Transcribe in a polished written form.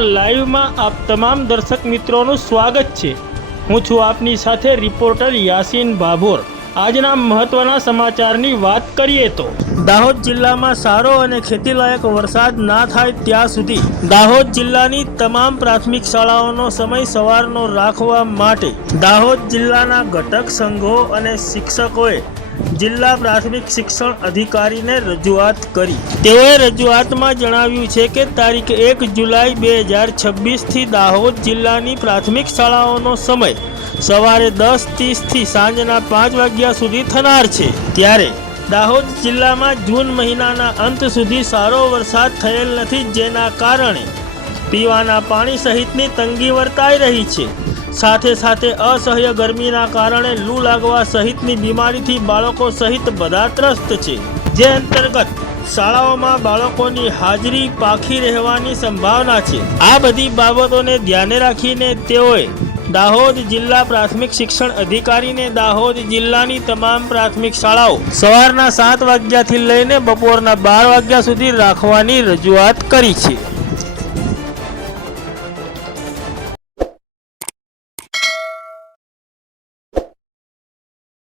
Live में आप तमाम दर्शक मित्रों स्वागत है। हूँ छूँ आपनी साथे रिपोर्टर यासीन भाभोर। आजना महत्वना समाचारनी वात करिए तो दाहोद जिल्ला में सारो अने खेतीलायक वरसाद ना थाय त्यां सुधी दाहोद जिल्लानी तमाम प्राथमिक शाळाओनो समय सवारनो राखवा माटे दाहोद जिल्लाना घटक संघो अने शिक्षकोए जिल्ला प्राथमिक शिक्षण अधिकारी ने रजूआत करी। तेओए रजूआत में जणाव्युं छे के तारीख 1 जुलाई 2026 थी दाहोद जिल्लानी प्राथमिक शाळाओनो समय सवारे 10:30 थी सांजना 5 वाग्या सुधी थनार छे। त्यारे दाहोद जिल्ला में जून महीनाना अंत सुधी सारो वरसाद थयेल नथी, जेना कारणे पीवाना पाणी सहितनी तंगी वर्ताई रही छे। साथे साथे असह्य गरमीना कारणे लू लागवा सहितनी बीमारीथी बाळको सहित बधा त्रस्त छे, जे अंतर्गत शाळाओमां बाळकोनी हाजरी पाखी रहेवानी संभावना छे। आ बधी बाबतोने ध्याने राखीने तेओए दाहोद जिल्ला प्राथमिक शिक्षण अधिकारी ने दाहोद जिल्लानी तमाम प्राथमिक शाळाओ सवाરના 7 वाग्याथी लईने बपोરના 12 वाग्या सुधी राखवानी रजूआत करी छे।